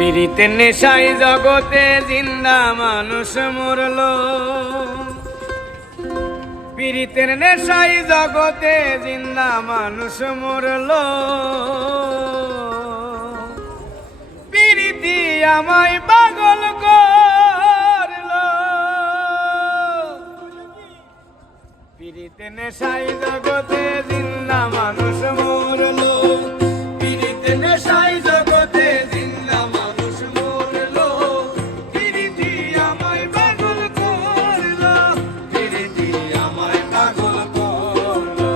পীড়িতের নেশায় জগতে জিন্দা মানুষ মরলো, পীড়িতের নেশায় জগতে জিন্দা মানুষ মরলো। পীড়িতি আমায় পাগল করলো, পীড়িতের নেশায় জগতে জিন্দা মানুষ মরলো, পীড়িতের নেশায় জগতে জিন্দা মানুষ মরলো। পীড়িতি আমায় পাগল করলো, পীড়িতি আমায় পাগল করলো।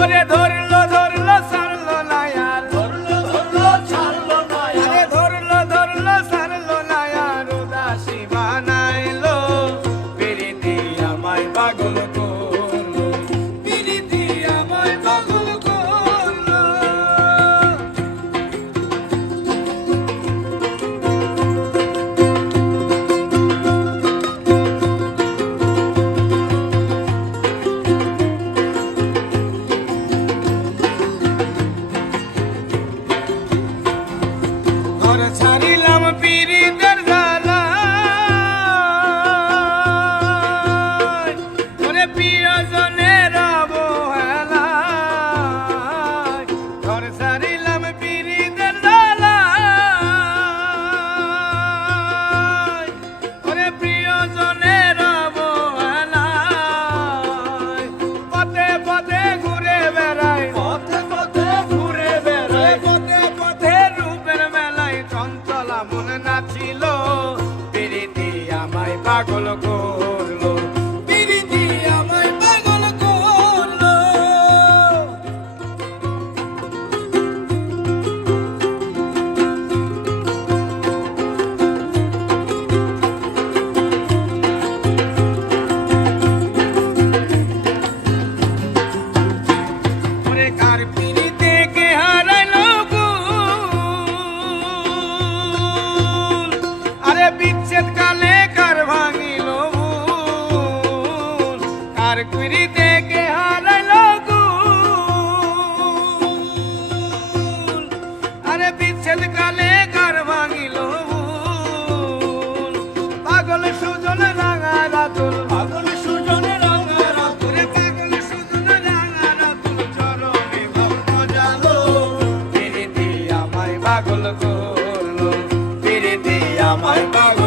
ওরে ধরলো ধরলো ছাড়লো না আর, ধরলো ধরলো ছাড়লো না আর, ধরলো ধরলো ছাড়লো না আর, উদাসী বানাইলো। পীড়িতি আমায় পাগল করলো, পীড়িতি আমায় পাগল করলো। ঘর ছাড়িলাম পীড়িতের জ্বালায়, ওরে প্রিয়জনের অবহেলায়। ঘর ছাড়িলাম পীড়িতের জ্বালায়, ওরে প্রিয়জনের অবহেলায়। পথে পথে ঘুরে বেড়াই, পথে পথে ঘুরে বেড়াই, পথে পথে রূপের মেলায় চঞ্চলা মন নাচিল। পীড়িতি আমায় পাগল করলো, পীড়িতি আমায় পাগল করলো। ওরে কার পীড়িতে কে হারাইলো কুল, আরে বিচ্ছেদ কালে কার ভাঙিল মূল। কার পীড়িতে কে হারাইলো কুল, আরে বিচ্ছেদ কালে কার ভাঙিল মূল। পাগল সুজন রাঙা রাতুল, পাগল সুজন রাঙা রাতুল, পাগল সুজন রাঙা রাতুল, চরণে ভগ্ন জালো। পীড়িতি আমায় পাগল করলো, পীড়িতি আমায় পাগল